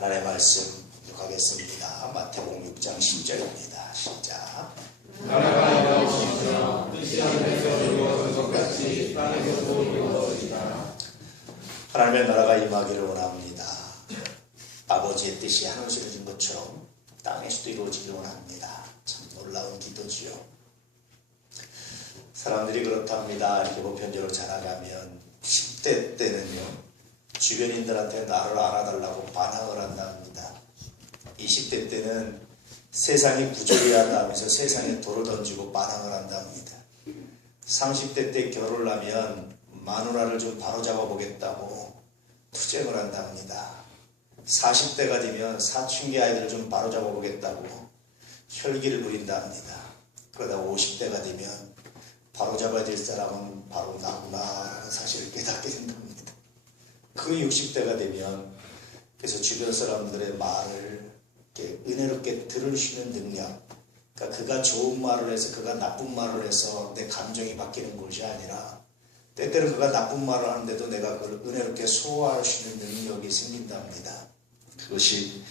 하나님의 말씀 읽겠습니다. 마태복음 6장 10절입니다. 시작. 나라가 이루어지며 뜻이 하늘에서 이루어진 것 같이 땅에서도 이루어지리라. 하나님의 나라가 임하기를 원합니다. 아버지의 뜻이 하늘에서 이루어진 것처럼 땅에서도 이루어지기를 원합니다. 참 놀라운 기도지요. 사람들이 그렇답니다. 이렇게 보편적으로 자라가면 10대 때는요, 주변인들한테 나를 알아달라고 반항을 한답니다. 20대 때는 세상이 부조리하다 하면서 세상에 돌을 던지고 반항을 한답니다. 30대 때 결혼을 하면 마누라를 좀 바로잡아 보겠다고 투쟁을 한답니다. 40대가 되면 사춘기 아이들을 좀 바로잡아 보겠다고 혈기를 부린답니다. 그러다 50대가 되면 바로잡아야 될 사람은 바로 나구나 라는 사실을 깨닫게 된답니다. 그 60대가 되면 그래서 주변 사람들의 말을 이렇게 은혜롭게 들을 수 있는 능력, 그러니까 그가 좋은 말을 해서 그가 나쁜 말을 해서 내 감정이 바뀌는 것이 아니라 때때로 그가 나쁜 말을 하는데도 내가 그걸 은혜롭게 소화할 수 있는 능력이 생긴답니다. 그것이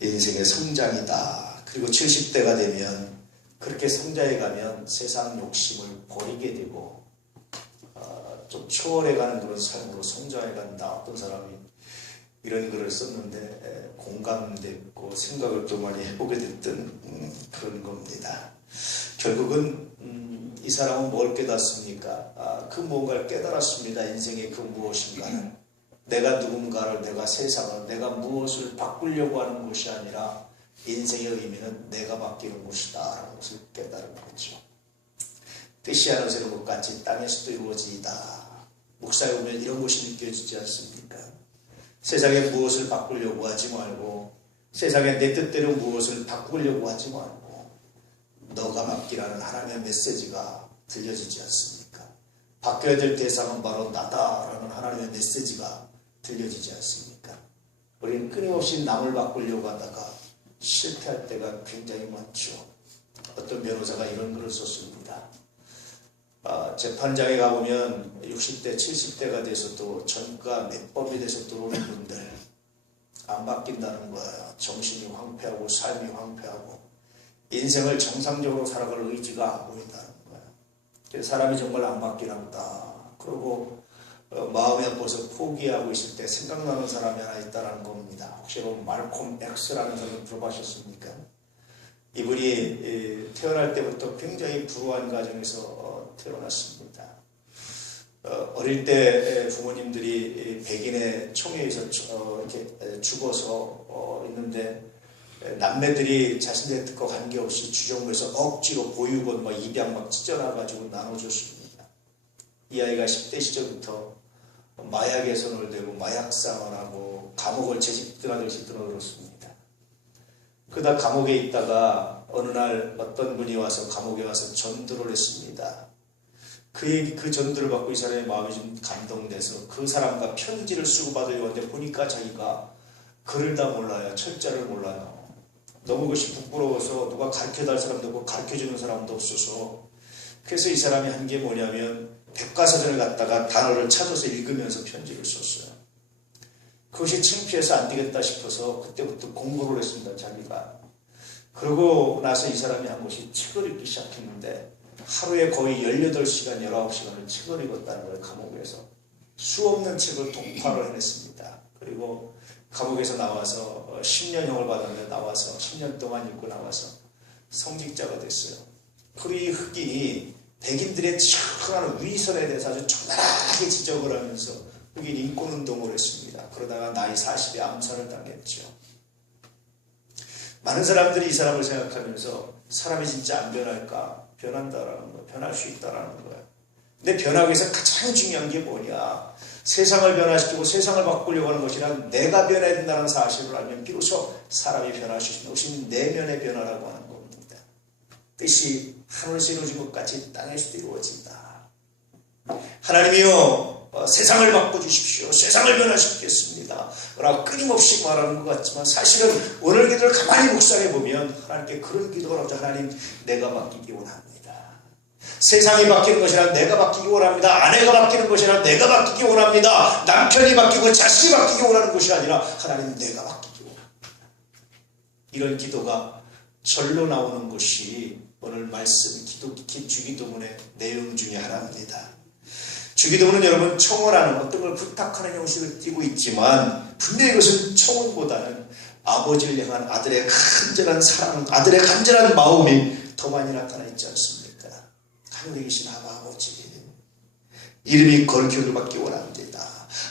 인생의 성장이다. 그리고 70대가 되면 그렇게 성장해 가면 세상 욕심을 버리게 되고 좀 초월해가는 그런 삶으로 성장해 간다. 어떤 사람이 이런 글을 썼는데 공감됐고 생각을 또 많이 해보게 됐던 그런 겁니다. 결국은 이 사람은 뭘 깨닫습니까? 그 뭔가를 깨달았습니다. 인생의 그 무엇인가를. 내가 누군가를, 내가 세상을, 내가 무엇을 바꾸려고 하는 것이 아니라 인생의 의미는 내가 바뀌는 것이다 라는 것을 깨달은 거죠. 뜻이 하늘에서 이룬 것 같이 땅에서도 이루어지이다. 목사에 보면 이런 것이 느껴지지 않습니까? 세상에 무엇을 바꾸려고 하지 말고, 세상에 내 뜻대로 무엇을 바꾸려고 하지 말고, 너가 맡기라는 하나님의 메시지가 들려지지 않습니까? 바뀌어야 될 대상은 바로 나다라는 하나님의 메시지가 들려지지 않습니까? 우리는 끊임없이 남을 바꾸려고 하다가 실패할 때가 굉장히 많죠. 어떤 변호사가 이런 글을 썼습니다. 재판장에 가보면 60대, 70대가 돼서도 전과 맹법이 돼서 들어오는 분들 안 바뀐다는 거예요. 정신이 황폐하고 삶이 황폐하고 인생을 정상적으로 살아갈 의지가 안 보인다는 거예요. 그래서 사람이 정말 안 바뀌나 보다. 그리고 마음이 아파서 포기하고 있을 때 생각나는 사람이 하나 있다는 겁니다. 혹시 여러분 말콤 X라는 사람 들어보셨습니까? 이분이 태어날 때부터 굉장히 불우한 가정에서 태어났습니다. 어릴 때 부모님들이 백인의 총에 의해서 이렇게 죽어서 있는데 남매들이 자신들의 뜻과 관계없이 주정부에서 억지로 보육원 입양 찢어놔가지고 나눠줬습니다. 이 아이가 10대 시절부터 마약에 손을 대고 마약상을 하고 감옥을 재직들하듯이 들어들었습니다. 그러다 감옥에 있다가 어느 날 어떤 분이 와서 감옥에 와서 전도를 했습니다. 그 전도를 받고 이 사람의 마음이 좀 감동돼서 그 사람과 편지를 쓰고 받으려고 하는데 보니까 자기가 글을 다 몰라요. 철자를 몰라요. 너무 그것이 부끄러워서 누가 가르쳐달 사람도 없고 가르쳐주는 사람도 없어서 그래서 이 사람이 한 게 뭐냐면 백과사전을 갖다가 단어를 찾아서 읽으면서 편지를 썼어요. 그것이 창피해서 안 되겠다 싶어서 그때부터 공부를 했습니다. 자기가. 그러고 나서 이 사람이 한 것이 책을 읽기 시작했는데 하루에 거의 18시간, 19시간을 책을 읽었다는 거예요. 감옥에서. 수없는 책을 독파를 해냈습니다. 그리고 감옥에서 나와서 10년형을 받았는데 나와서 10년 동안 읽고 나와서 성직자가 됐어요. 그리고 이 흑인이 백인들의 치열한 위선에 대해서 아주 적나라하게 지적을 하면서 흑인 인권운동을 했습니다. 그러다가 나이 40에 암살을 당했죠. 많은 사람들이 이 사람을 생각하면서 사람이 진짜 안 변할까? 변한다라는 거예요. 변할 수 있다라는 거예요. 근데 변하기 위해서 가장 중요한 게 뭐냐? 세상을 변화시키고 세상을 바꾸려고 하는 것이란 내가 변해야 된다는 사실을 알면 비로소 사람이 변할 수 있는 것이 내면의 변화라고 하는 겁니다. 뜻이 하늘에서 이루어진 것 같이 땅에서도 이루어진다. 하나님이여 세상을 바꿔주십시오. 세상을 변화시키겠습니다. 라고 끊임없이 말하는 것 같지만 사실은 오늘 기도를 가만히 묵상해 보면 하나님께 그런 기도를 하죠. 하나님 내가 맡기기 원합니다. 세상이 바뀌는 것이라 내가 바뀌기 원합니다. 아내가 바뀌는 것이라 내가 바뀌기 원합니다. 남편이 바뀌고 자식이 바뀌기 원하는 것이 아니라 하나님 내가 바뀌기 원합니다. 이런 기도가 절로 나오는 것이 오늘 말씀 주기도문의 내용 중에 하나입니다. 주기도문은 여러분 청원하는 어떤 걸 부탁하는 형식을 띠고 있지만 분명히 이것은 청원보다는 아버지를 향한 아들의 간절한 사랑, 아들의 간절한 마음이 더 많이 나타나 있지 않습니까? 하늘에 계신 아버지, 이름이 거룩히 받기 원합니다.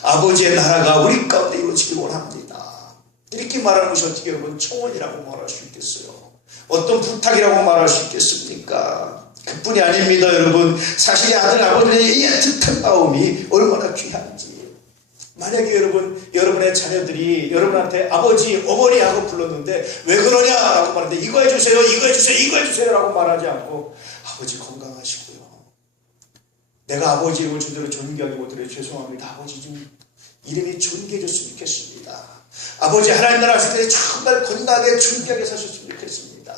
아버지의 나라가 우리 가운데 이루어지길 원합니다. 이렇게 말하는 것이 어떻게 여러분 청원이라고 말할 수 있겠어요? 어떤 부탁이라고 말할 수 있겠습니까? 그뿐이 아닙니다. 여러분, 사실 아들 아버지의 이 애틋한 마음이 얼마나 귀한지. 만약에 여러분의 자녀들이 여러분한테 아버지, 어머니 하고 불렀는데 왜 그러냐라고 말하는데 이거 해주세요, 이거 해주세요, 이거 해주세요 라고 말하지 않고 아버지 건강하시고요. 내가 아버지 이름을 제대로 존귀하게 못드려 죄송합니다. 아버지 좀 이름이 존귀해졌으면 좋겠습니다. 아버지 하나님 나라 하실 때 정말 건강하게 존귀하게 사셨으면 좋겠습니다.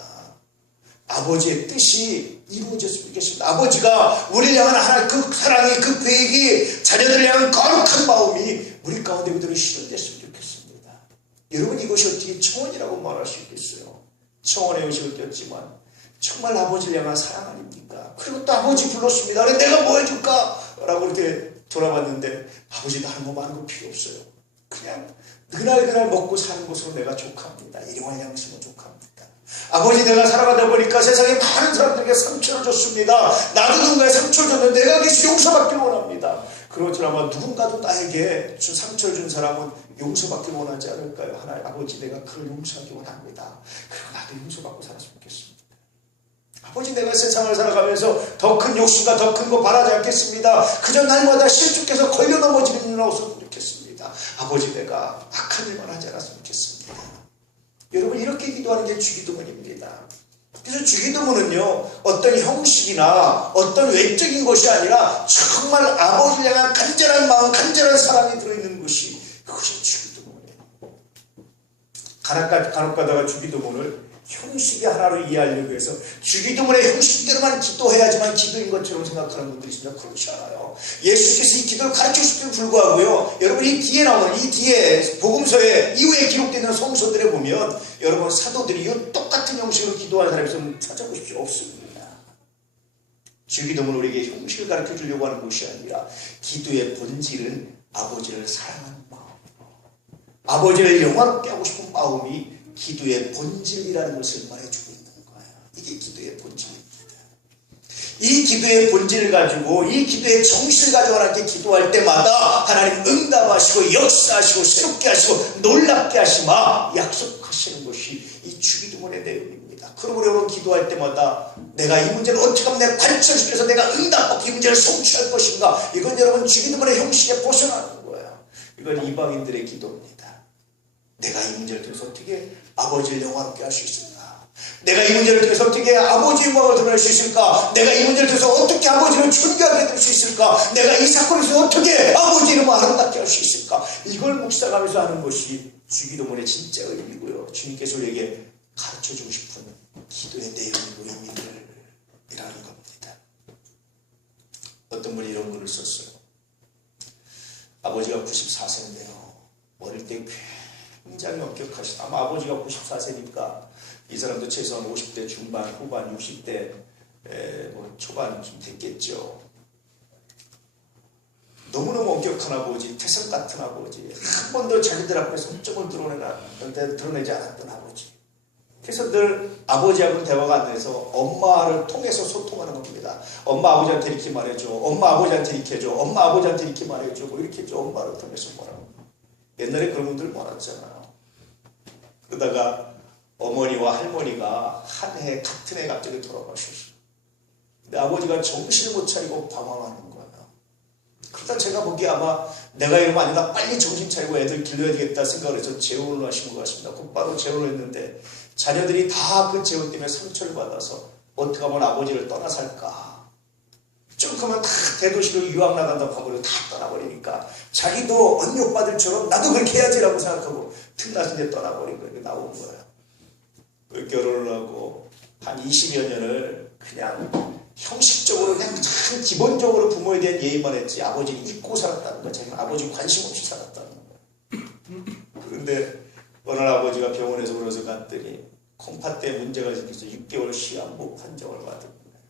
아버지의 뜻이 이루어졌으면 좋겠습니다. 아버지가 우리를 향한 하나님 그 사랑이, 그 계획이, 자녀들을 향한 거룩한 마음이 우리 가운데 그대로 실현됐으면 좋겠습니다. 여러분, 이것이 어떻게 청원이라고 말할 수 있겠어요? 청원의 의식을 꼈지만 정말 아버지를 향한 사랑 아닙니까? 그리고 또 아버지 불렀습니다. 그래 내가 뭐 해줄까? 라고 이렇게 돌아봤는데 아버지 다른 거 많은 거 필요 없어요. 그냥 그날 먹고 사는 것으로 내가 족합니다. 일용할 양식은 족합니다. 아버지 내가 살아가다 보니까 세상에 많은 사람들에게 상처를 줬습니다. 나도 누군가에 상처를 줬는데 내가 계속 용서받기를 원합니다. 그렇지만 아마 누군가도 나에게 상처를 준 사람은 용서받기를 원하지 않을까요? 하나님 아버지 내가 그를 용서하기 원합니다. 그리고 나도 용서받고 살았으면 좋겠습니다. 아버지 내가 세상을 살아가면서 더 큰 욕심과 더 큰 거 바라지 않겠습니다. 그저 날마다 실족해서 걸려 넘어지는 일 없었으면 좋겠습니다. 아버지 내가 악한 일만 하지 않았으면 좋겠습니다. 여러분 이렇게 기도하는 게 주기도문입니다. 그래서 주기도문은요 어떤 형식이나 어떤 외적인 것이 아니라 정말 아버지를 향한 간절한 마음, 간절한 사랑이 들어있는 것이 그것이 주기도문이에요. 간혹 가다가 주기도문을 형식의 하나로 이해하려고 해서 주기도문의 형식대로만 기도해야지만 기도인 것처럼 생각하는 분들이 있습니다. 그렇지 않아요. 예수께서 이 기도를 가르쳐주셨음에 불구하고요. 여러분 이 뒤에 나오는 이 뒤에 복음서에 이후에 기록되는 성서들에 보면 여러분 사도들이 이 똑같은 형식으로 기도하는 사람이 있으면 찾아보십시오. 없습니다. 주기도문은 우리에게 형식을 가르쳐주려고 하는 것이 아니라 기도의 본질은 아버지를 사랑하는 마음, 아버지를 영화롭게 하고 싶은 마음이 기도의 본질이라는 것을 말해주고 있는 거예요. 이게 기도의 본질입니다. 이 기도의 본질을 가지고 이 기도의 정신을 가지고 하나님께 기도할 때마다 하나님 응답하시고 역사하시고 새롭게 하시고 놀랍게 하시마 약속하시는 것이 이 주기도문의 내용입니다. 그러므로 여러분 기도할 때마다 내가 이 문제를 어떻게 하면 내가 관철시켜서 내가 응답받고 이 문제를 성취할 것인가, 이건 여러분 주기도문의 형식에 벗어나는 거예요. 이건 이방인들의 기도입니다. 내가 이 문제를 통해서 어떻게 아버지를 영화롭게 할 수 있을까? 내가 이 문제를 통해서 어떻게 아버지의 영광을 드러낼 수 있을까? 내가 이 문제를 통해서 어떻게 아버지를 존귀하게 될 수 있을까? 내가 이 사건을 통해서 어떻게 아버지 이름을 아름답게 할 수 있을까? 이걸 묵상하면서 하는 것이 주기도문의 진짜 의미고요. 주님께서 우리에게 가르쳐주고 싶은 기도의 내용이고 의미들이라는 겁니다. 어떤 분이 이런 글을 썼어요. 아버지가 94세인데요. 어릴 때 굉장히 엄격하시다. 아마 아버지가 94세니까 이 사람도 최소한 50대 중반, 후반, 60대 초반쯤 됐겠죠. 너무너무 엄격한 아버지, 태생 같은 아버지, 한 번도 자기들 앞에서 성적을 드러내지 않았던 아버지. 그래서 늘 아버지하고는 대화가 안 돼서 엄마를 통해서 소통하는 겁니다. 엄마 아버지한테 이렇게 말해줘, 엄마 아버지한테 이렇게 해줘, 엄마 아버지한테 이렇게 말해줘, 뭐 이렇게 해줘. 엄마를 통해서 뭐라고. 옛날에 그런 분들 많았잖아요. 그러다가 어머니와 할머니가 한 해 같은 해 갑자기 돌아가셨어요. 근데 아버지가 정신을 못 차리고 방황하는 거예요. 그러다 제가 보기에 아마 내가 이러면 아니다, 빨리 정신 차리고 애들 길러야 되겠다 생각을 해서 재혼을 하신 것 같습니다. 곧바로 재혼을 했는데 자녀들이 다 그 재혼 때문에 상처를 받아서 어떻게 하면 아버지를 떠나 살까. 좀 그러면 다 대도시로 유학 나간다고 하고 다 떠나버리니까 자기도 언니 오빠들처럼 나도 그렇게 해야지라고 생각하고 틈나신데 떠나버린 거예요. 나온 거예요. 결혼을 하고 한 20여 년을 그냥 형식적으로 그냥 참 기본적으로 부모에 대한 예의만 했지 아버지를 잊고 살았다는 거야. 자기가 아버지 관심 없이 살았다는 거야. 그런데 어느 날 아버지가 병원에서 울어서 갔더니 콩팥대에 문제가 생겨서 6개월 시한부 판정을 받은 거야.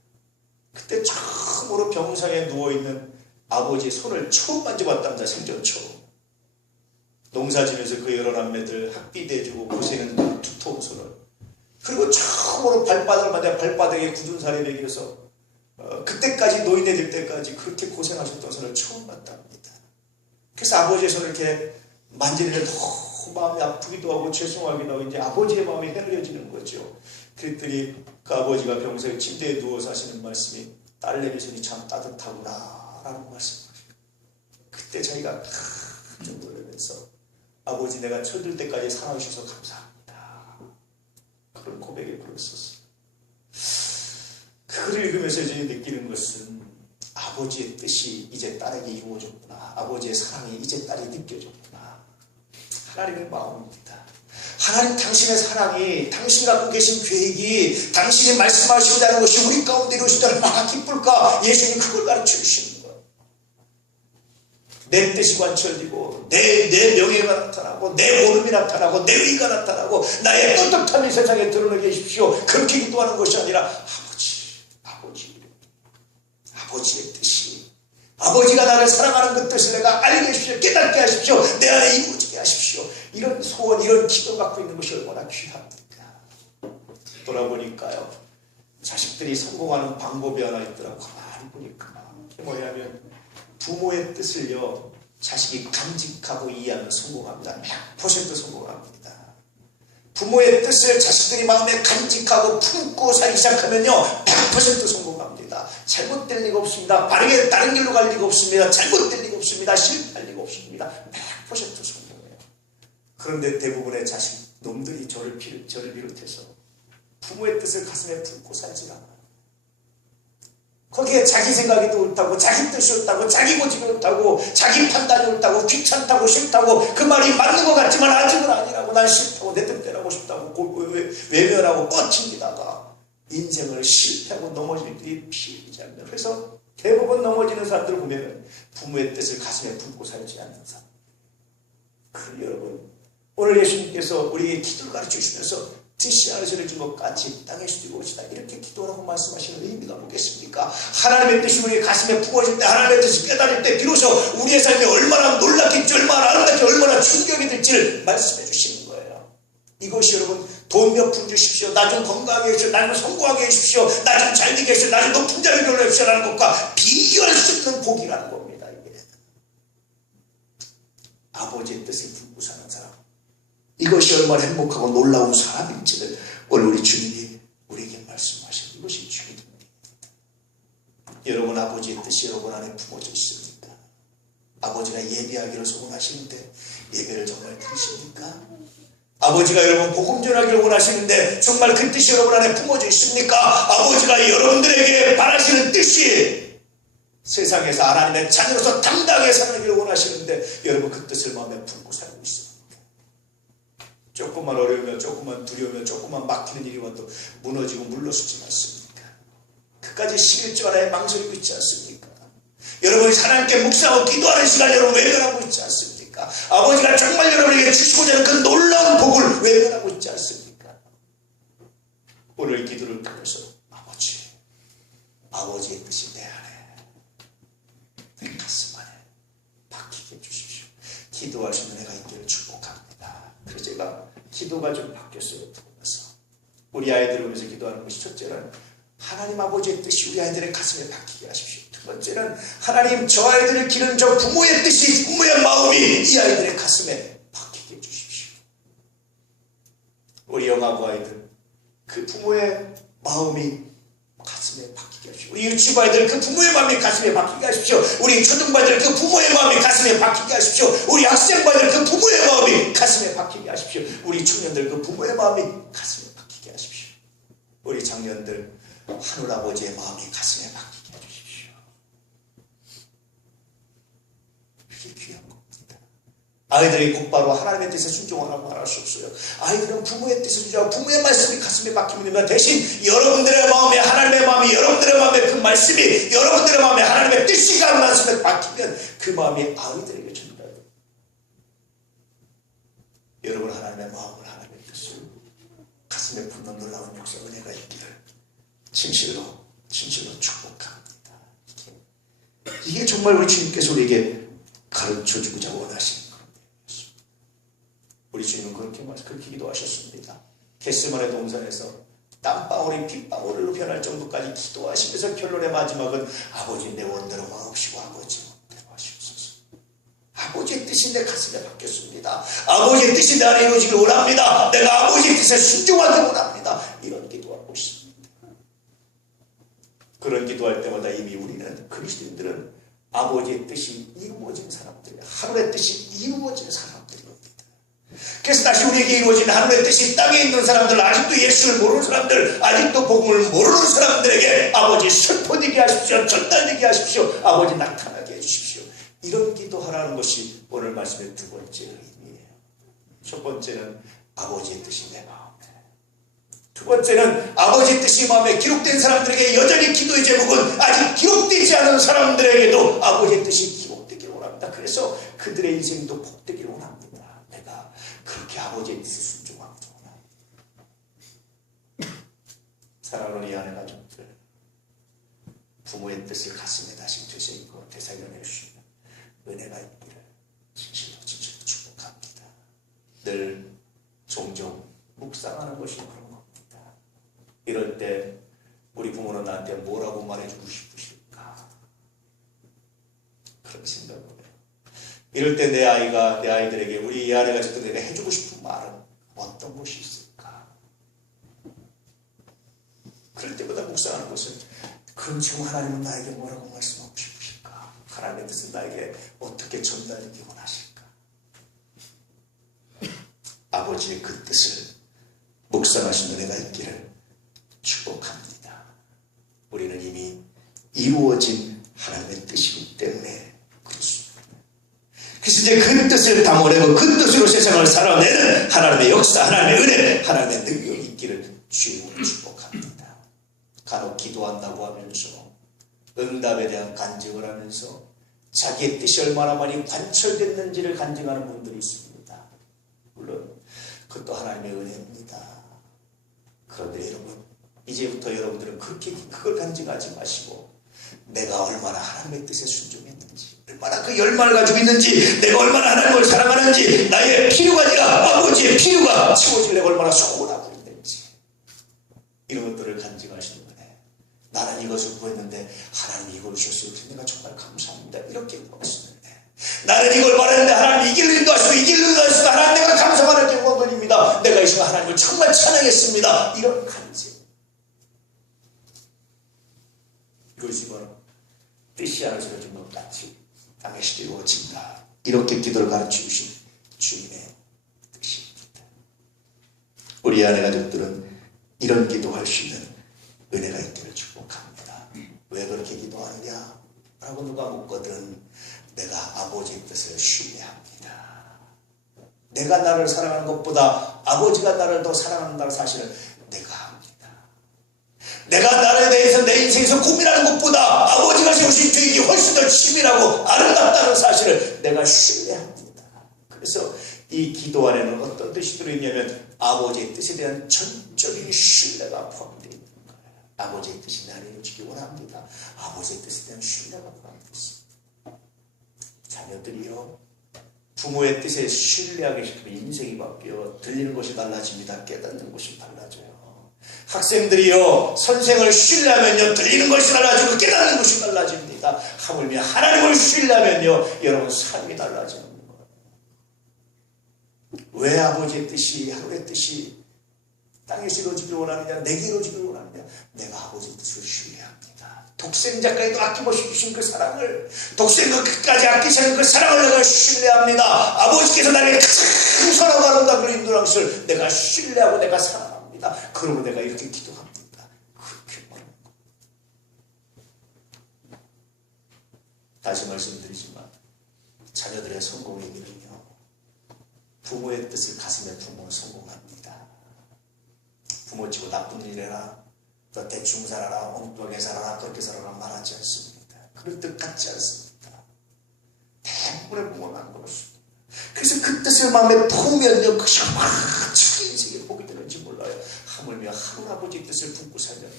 그때 처음으로 병상에 누워있는 아버지의 손을 처음 만져봤답니다. 생전 처음. 농사지면서 그 여러 남매들 학비도 해주고 고생은 그 두터운 손을. 그리고 처음으로 발바닥을 만져 발바닥에 굳은 살이 배겨서 그때까지 노인네 될 때까지 그렇게 고생하셨던 손을 처음 봤답니다. 그래서 아버지의 손을 이렇게 만지는데 너무 마음이 아프기도 하고 죄송하기도 하고 이제 아버지의 마음이 헤아려지는 거죠. 그랬더니 그 아버지가 병상에 침대에 누워서 하시는 말씀이 딸내미 손이 참 따뜻하구나 라는 말씀이에요. 그때 자기가 깜짝 놀라면서 아버지 내가 철들 때까지 살아주셔서 감사합니다. 그런 고백에 불었었어요. 그걸 읽으면서 이제 느끼는 것은 아버지의 뜻이 이제 딸에게 이루어졌구나. 아버지의 사랑이 이제 딸이 느껴졌구나. 하나님의 마음입니다. 하나님 당신의 사랑이 당신이 갖고 계신 계획이 당신이 말씀하시고자 하는 것이 우리 가운데 이루어지다 얼마나 기쁠까. 예수님이 그걸 가르쳐 주시는 거예요. 내 뜻이 관철되고 내 명예가 나타나고 내 보름이 나타나고 내 의가 나타나고 나의 떳떳함이 세상에 드러나게 해주십시오. 그렇게 기도하는 것이 아니라 아버지의 뜻이 아버지가 나를 사랑하는 그 뜻을 내가 알게 하십시오. 깨닫게 하십시오. 내 안에 이루어지게 하십시오. 이런 소원 이런 기도 갖고 있는 것이 얼마나 귀합니까. 돌아보니까요 자식들이 성공하는 방법이 하나 있더라고. 가만히 보니까 그게 뭐냐면 부모의 뜻을요 자식이 간직하고 이해하면 성공합니다. 100% 성공합니다. 부모의 뜻을 자식들이 마음에 간직하고 품고 살기 시작하면요 100% 성공합니다. 잘못될 리가 없습니다. 바르게 다른 길로 갈 리가 없습니다. 잘못될 리가 없습니다. 실패할 리가 없습니다. 100% 성공해요. 그런데 대부분의 자식 놈들이 저를 비롯해서 부모의 뜻을 가슴에 품고 살지 않아요. 거기에 자기 생각이 또 옳다고 자기 뜻이 옳다고 자기 고집이 옳다고 자기 판단이 옳다고 귀찮다고 싫다고 그 말이 맞는 것 같지만 아직은 아니라고 난 싫다고 내 뜻대로 하고 싶다고 외면하고 뻗튕기다가 인생을 실패하고 넘어질 일이 피해자입니다. 그래서 대부분 넘어지는 사람들을 보면 부모의 뜻을 가슴에 품고 살지 않는 사람. 그럼 여러분 오늘 예수님께서 우리에게 기도를 가르쳐 주시면서 뜻이 하늘에 준 것 같이 땅에서도 이루어지다 이렇게 기도하라고 말씀하시는 의미가 뭐겠습니까? 하나님의 뜻이 우리의 가슴에 품어질 때 하나님의 뜻이 깨달을 때 비로소 우리의 삶이 얼마나 놀랍겠지 얼마나 아름답지 얼마나 충격이 될지를 말씀해 주시는 거예요. 이것이 여러분 돈 몇 푼 주십시오. 나 좀 건강하게 해주십시오. 나 좀 성공하게 해주십시오. 나 좀 잘되게 해주십시오. 나 좀 높은 자리에 올려주십시오 라는 것과 비교할 수 없는 복이라는 겁니다. 이게 아버지의 뜻을 품고 사는 사람 이것이 얼마나 행복하고 놀라운 사람인지를 오늘 우리 주님이 우리에게 말씀하신 이것이 주님입니다. 여러분 아버지의 뜻이 여러분 안에 품어져 있습니까? 아버지가 예배하기를 소원하시는데 예배를 정말 드리십니까? 아버지가 여러분 복음 전하기를 원하시는데 정말 그 뜻이 여러분 안에 품어져 있습니까? 아버지가 여러분들에게 바라시는 뜻이 세상에서 하나님의 자녀로서 당당하게 살기를 원하시는데 여러분 그 뜻을 마음에 품고 살고 있습니다. 조금만 어려우면 조금만 두려우면 조금만 막히는 일이 와도 무너지고 물러서지 않습니까? 그까지 11조 하나에 망설이고 있지 않습니까? 여러분이 하나님께 묵상하고 기도하는 시간 여러분 외면하고 있지 않습니까? 아버지가 정말 여러분에게 주시고자 하는 그 놀라운 복을 외면하고 있지 않습니까? 오늘 이 기도를 통해서 아버지의 뜻이 내 안에 내 가슴 안에 박히게 해주십시오. 기도할 수 있는 애가 있기를 축복합니다. 그래서 제가 기도가 좀 바뀌었어요. 보면서 우리 아이들을 위해서 기도하는 것이 첫째는 하나님 아버지의 뜻이 우리 아이들의 가슴에 박히게 하십시오. 두 번째는 하나님 저 아이들을 기르는 저 부모의 뜻이 부모의 마음이 이 아이들의 가슴에 박히게 해주십시오. 우리 영아부 아이들 그 부모의 마음이 가슴에 박히게 하십시오. 우리 유치부 아이들 그 부모의 마음이 가슴에 박히게 하십시오. 우리 초등부 아이들 그 부모의 마음이 가슴에 박히게 하십시오. 우리 학생부 아이들 그 부모의 마음이 가슴에 박히게 하십시오. 우리 청년들 그 부모의 마음이 가슴에 박히게 하십시오. 우리 장년들 하늘 아버지의 마음이 가슴에 박히게 해주십시오. 이게 귀한 겁니다. 아이들이 곧바로 하나님의 뜻에 순종하라고 말할 수 없어요. 아이들은 부모의 뜻에 순종하고 부모의 말씀이 가슴에 박히면 됩니다. 대신 여러분들의 마음에 하나님의 마음이 여러분들의 마음에 그 말씀이 여러분들의 마음에 하나님의 뜻이 가슴에 박히면 그 마음이 아이들에게 전달돼요. 여러분 하나님의 마음을 하나님의 뜻을 가슴에 품는 놀라운 역사 은혜가 있기를 진실로 축복합니다. 이게 정말 우리 주님께서 우리에게 가르쳐주고자 원하시는 겁니다. 우리 주님은 그렇게 기도하셨습니다. 겟세마네 동산에서 땀방울이 빗방울로 변할 정도까지 기도하시면서 결론의 마지막은 아버지 내 원대로 마옵시고 아버지 원대로 하시옵소서. 아버지의 뜻이 내 가슴에 박혔습니다. 아버지의 뜻이 내 안에 이루어지길 원합니다. 내가 아버지의 뜻에 순종하길 원합니다. 이런 기도하고 있습니다. 그런 기도할 때마다 이미 우리는 그리스도인들은 아버지의 뜻이 이루어진 사람들이에요. 하늘의 뜻이 이루어진 사람들입니다. 그래서 다시 우리에게 이루어진 하늘의 뜻이 땅에 있는 사람들, 아직도 예수를 모르는 사람들, 아직도 복음을 모르는 사람들에게 아버지 선포되게 하십시오. 전달되게 하십시오. 아버지 나타나게 해주십시오. 이런 기도하라는 것이 오늘 말씀의 두 번째 의미예요. 첫 번째는 아버지의 뜻이 내 마음에, 두 번째는 아버지의 뜻이 마음에 기록된 사람들에게 여전히 기도의 제목은 아직 기록되지 않은 사람들에게도 아버지의 뜻이 기록되기를 원합니다. 그래서 그들의 인생도 복되기를 원합니다. 내가 그렇게 아버지의 뜻에 순종하기를 원합니다. 사랑하는 이 아내 가족들, 부모의 뜻을 가슴에 다시 되새기고 되살려낼 수 있는 은혜가 있기를 진실로 축복합니다. 늘 종종 묵상하는 것이 그런 겁니다. 이럴 때 우리 부모는 나한테 뭐라고 말해주고 싶으실까? 그런 생각을 해요. 이럴 때 내 아이들에게 우리 이 아내가 지금 내가 해주고 싶은 말은 어떤 것이 있을까? 그럴 때보다 묵상하는 것은 그럼 지금 하나님은 나에게 뭐라고 말씀하고 싶으실까? 하나님의 뜻은 나에게 어떻게 전달되기 원하실까? 아버지의 그 뜻을 묵상하신 은혜가 있기를 축복합니다. 우리는 이미 이루어진 하나님의 뜻이기 때문에 그렇습니다. 그래서 이제 그 뜻을 담아내고 그 뜻으로 세상을 살아내는 하나님의 역사, 하나님의 은혜, 하나님의 능력이 있기를 주님으로 축복합니다. 간혹 기도한다고 하면서 응답에 대한 간증을 하면서 자기의 뜻이 얼마나 많이 관철됐는지를 간증하는 분들이 있습니다. 물론 그것도 하나님의 은혜입니다. 그런데 여러분, 이제부터 여러분들은 그걸 간증하지 마시고 내가 얼마나 하나님의 뜻에 순종했는지, 얼마나 그 열망을 가지고 있는지, 내가 얼마나 하나님을 사랑하는지, 나의 필요가 아니라 아버지의 필요가 채워질 내가 얼마나 소원하고 있는지, 이런 것들을 간증하시는 거네. 나는 이것을 구했는데 하나님이 이걸 주셨어요. 내가 정말 감사합니다. 이렇게 말씀을 해. 나는 이걸 바랐는데 하나님이 이길 일도 하시고 이길 일도 하시고 하나님 내가 감사하는 게 원건입니다. 내가 이 시간 하나님을 정말 찬양했습니다. 이런 간증. 이것이 바로 뜻이 안에서 이루어진 것 같이 땅에서도 이루어진다. 이렇게 기도를 가르쳐주신 주님의 뜻입니다. 우리 아내 가족들은 이런 기도할 수 있는 은혜가 있기를 축복합니다. 왜 그렇게 기도하느냐? 라고 누가 묻거든 내가 아버지의 뜻을 신뢰합니다. 내가 나를 사랑하는 것보다 아버지가 나를 더 사랑한다는 사실을 내가 합니다. 내가 나에 대해서 내 인생에서 고민하는 것보다 아버지가 세우신 계획이 훨씬 더 치밀하고 아름답다는 사실을 내가 신뢰합니다. 그래서 이 기도 안에는 어떤 뜻이 들어있냐면 아버지의 뜻에 대한 전적인 신뢰가 포함되어 있는 거예요. 아버지의 뜻이 나를 이루어지기 원합니다. 아버지의 뜻에 대한 신뢰가 포함되어 있습니다. 자녀들이요, 부모의 뜻에 신뢰하기 시작하면 인생이 바뀌어 들리는 것이 달라집니다. 깨닫는 것이 달라져요. 학생들이요, 선생을 신뢰하면요 들리는 것이 달라지고 깨닫는 것이 달라집니다. 하물며 하나님을 신뢰하면요 여러분 삶이 달라지는 거예요. 왜 아버지의 뜻이, 하늘의 뜻이 땅에서 이루어지길 원하느냐, 내게 이루어지길 원하느냐? 내가 아버지의 뜻을 신뢰합니다. 독생자까지도 아낌없이 주신 그 사랑을, 독생자 끝까지 아끼시는 그 사랑을 내가 신뢰합니다. 아버지께서 나에게 큰 선하고 아름다운 인도하는 것을 내가 신뢰하고 내가 사랑합니다. 그러면 내가 이렇게 기도합니다. 그렇게 말하는 겁니다. 다시 말씀드리지만 자녀들의 성공의 길은요 부모의 뜻을 가슴에 품으면 성공합니다. 부모 치고 나쁜 일 해라, 또 대충 살아라, 엉뚱하게 살아라, 그렇게 살아라 말하지 않습니다. 그런 뜻 같지 않습니다. 대부분의 부모는 안 그렇습니다. 그래서 그 뜻을 마음에 품으면요, 그것이 얼마나 인생에 복이 되는지 몰라요. 하물며 하늘 아버지 뜻을 품고 살면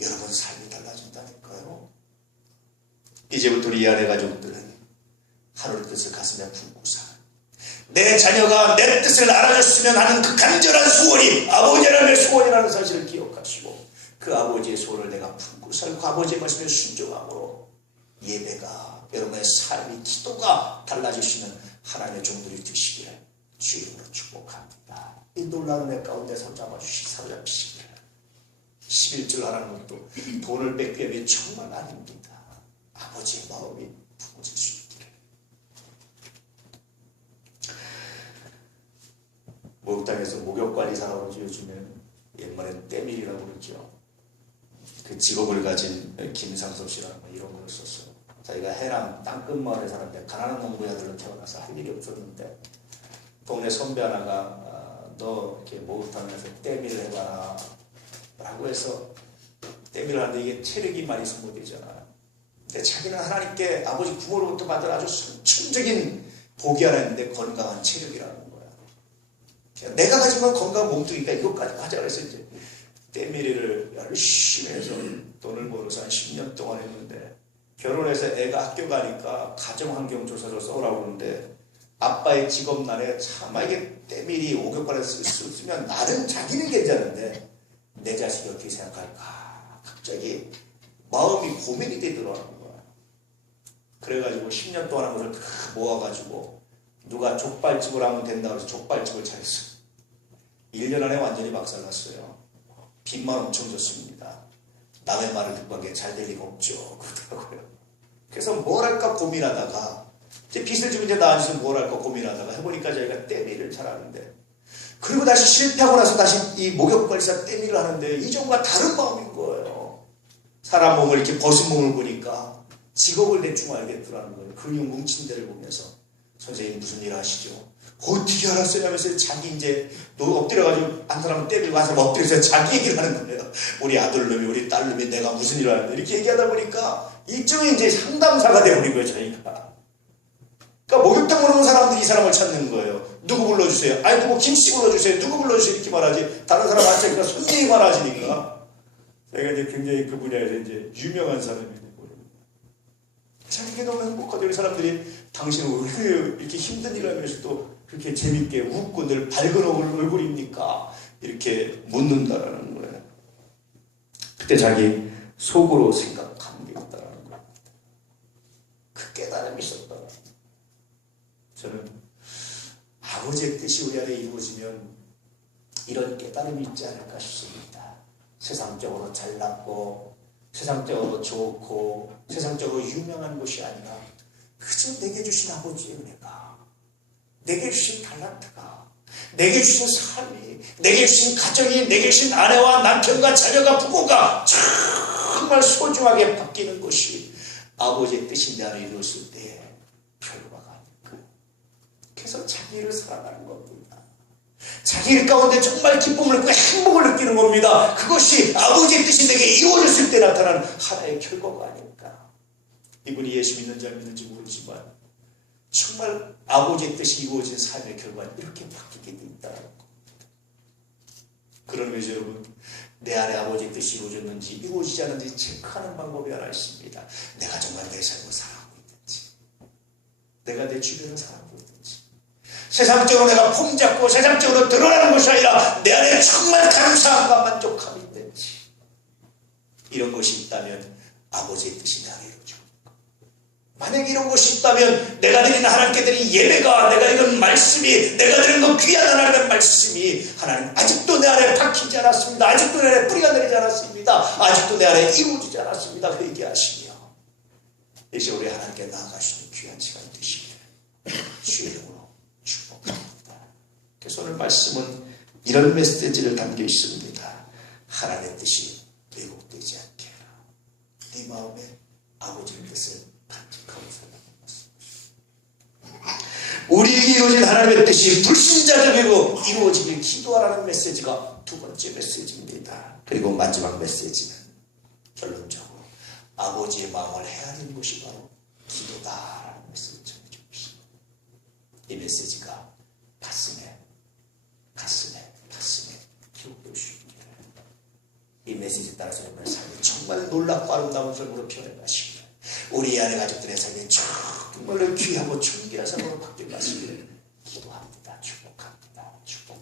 여러분 삶이 달라진다니까요. 이제부터 우리 이 아내 가족들은 하늘의 뜻을 가슴에 품고 살아. 내 자녀가 내 뜻을 알아줬으면 하는 그 간절한 소원이 아버지 하나님의 소원이라는 사실을 기억하시고, 그 아버지의 소원을 내가 품고 살고 아버지의 말씀에 순종함으로 예배가, 여러분의 삶이, 기도가 달라지시는 하나님의 종들이 되시기를 주 이름으로 축복합니다. 이 놀라운 내 가운데 사로잡히시기를. 11절 하라는 것도 돈을 뺏기 위해 정말 아닙니다. 아버지의 마음이 품어질 수 있기를. 목욕탕에서 목욕관리사라고 요즘에는, 옛말엔 때밀이라고 그러죠. 그 직업을 가진 김상섭 씨라는 이런 걸 썼어요. 자기가 해남 땅끝마을에 사는데 가난한 농부의 아들로 태어나서 할 일이 없었는데, 동네 선배 하나가 너 이렇게 목욕탕에서 때밀을 해봐라 라고 해서 때밀을 하는데 이게 체력이 많이 소모되잖아요. 근데 자기는 하나님께 아버지 부모로부터 받은 아주 선천적인 복이 하나 있는데 건강한 체력이라는 거야. 내가 가진 건 건강한 몸뚱이니까 이것까지 하자 그래서 이제 때밀이를 열심히 해서 돈을 벌어서 한 10년 동안 했는데, 결혼해서 애가 학교 가니까 가정환경조사를 써오라고 그러는데, 아빠의 직업난에 차마 이게 때밀이 오겹발에서 쓰면 나는 자기는 괜찮은데 내 자식이 어떻게 생각할까 갑자기 마음이 고민이 되더라는 거야. 그래가지고 10년 동안 한 것을 다 모아가지고 누가 족발집을 하면 된다고 해서 족발집을 차렸어요. 1년 안에 완전히 박살났어요. 빚만 엄청 졌습니다. 남의 말을 듣고 한 게 잘 될 리가 없죠. 그러더라고요. 그래서 뭘 할까 고민하다가 이제 빚을 지고 이제 나한테서 뭘 할까 고민하다가 해보니까 자기가 때밀을 잘하는데, 그리고 다시 실패하고 나서 다시 이 목욕관리사 때밀을 하는데 이전과 다른 마음인 거예요. 사람 몸을 이렇게 벗은 몸을 보니까 직업을 대충 알겠더라는 거예요. 근육 뭉친 데를 보면서 선생님 무슨 일 하시죠? 어떻게 알았어요? 하면서 자기 이제 엎드려가지고 한 사람은 때리고 한 사람은 엎드려서 자기 얘기를 하는 거예요. 우리 아들놈이 우리 딸놈이 내가 무슨 일을 하는데 이렇게 얘기하다 보니까 일종의 이제 상담사가 되어버린 거예요. 자기가. 그러니까 목욕탕 오는 사람들이 이 사람을 찾는 거예요. 누구 불러주세요. 아니 뭐 김씨 불러주세요. 누구 불러주세요. 이렇게 말하지. 다른 사람 안 찾으니까 손님이 많아지니까 자기가 이제 굉장히 그 분야에서 이제 유명한 사람이 되고, 자기가 너무 행복하죠. 이 사람들이 당신은 왜 이렇게 힘든 일을 하면서 또 그렇게 재밌게 웃고 늘 밝은 얼굴입니까? 이렇게 묻는다라는 거예요. 그때 자기 속으로 생각하는 게 있다라는 거예요. 그 깨달음이 있었다. 저는 아버지의 뜻이 우리 안에 이루어지면 이런 깨달음이 있지 않을까 싶습니다. 세상적으로 잘났고 세상적으로 좋고 세상적으로 유명한 것이 아니라 그저 내게 주신 아버지의 은혜가, 내게 주신 달란트가, 내게 주신 삶이, 내게 주신 가정이, 내게 주신 아내와 남편과 자녀가 부모가 정말 소중하게 바뀌는 것이 아버지의 뜻이 내 안에 이루어질 때의 결과가 아닐까. 그래서 자기 일을 살아가는 겁니다. 자기 일 가운데 정말 기쁨을 느끼고 행복을 느끼는 겁니다. 그것이 아버지의 뜻이 내게 이루어졌을 때 나타나는 하나의 결과가 아닐까. 이분이 예수 믿는지 안 믿는지 모르지만 정말 아버지의 뜻이 이루어진 삶의 결과는 이렇게 바뀌게 돼 있다는 겁니다. 그런 의미에서 여러분, 내 안에 아버지의 뜻이 이루어졌는지 이루어지지 않는지 체크하는 방법이 하나 있습니다. 내가 정말 내 삶을 살아가고 있는지, 내가 내 주변을 살아가고 있는지, 세상적으로 내가 폼잡고 세상적으로 드러나는 것이 아니라 내 안에 정말 감사함과 만족함이 있는지, 이런 것이 있다면 아버지의 뜻이 내 안에 이루어지고, 만약 이런 것이 있다면 내가 드리는 하나님께 드린 예배가, 내가 이런 말씀이, 내가 드리는 그 귀한 하나님의 말씀이 하나님 아직도 내 안에 박히지 않았습니다. 아직도 내 안에 뿌리가 내리지 않았습니다. 아직도 내 안에 이루어지지 않았습니다. 회개하시며 이제 우리 하나님께 나아가시는 귀한 시간이 되시기를 주의 이름으로 축복합니다. 그래서 오늘 말씀은 이런 메시지를 담겨 있습니다. 하나님의 뜻이 왜곡되지 않게 하라. 네 마음에 아버지의 뜻을 간직하고 살아가는 것입니다. 우리에게 이루어진 하나님의 뜻이 불신자적이고 이루어지길 기도하라는 메시지가 두 번째 메시지입니다. 그리고 마지막 메시지는 결론적으로 아버지의 마음을 헤아리는 것이 바로 기도다라는 메시지입니다. 이 메시지가 가슴에 기록되어 주시기를 이 메시지에 따라서 여러분의 삶이 정말 놀랍고 아름다운 삶으로 변해 가시기를 우리 안에 가족들의 삶이 정말로 귀하고 존귀한 삶으로 바뀌어 가시기를 기도합니다. 축복합니다. 축복.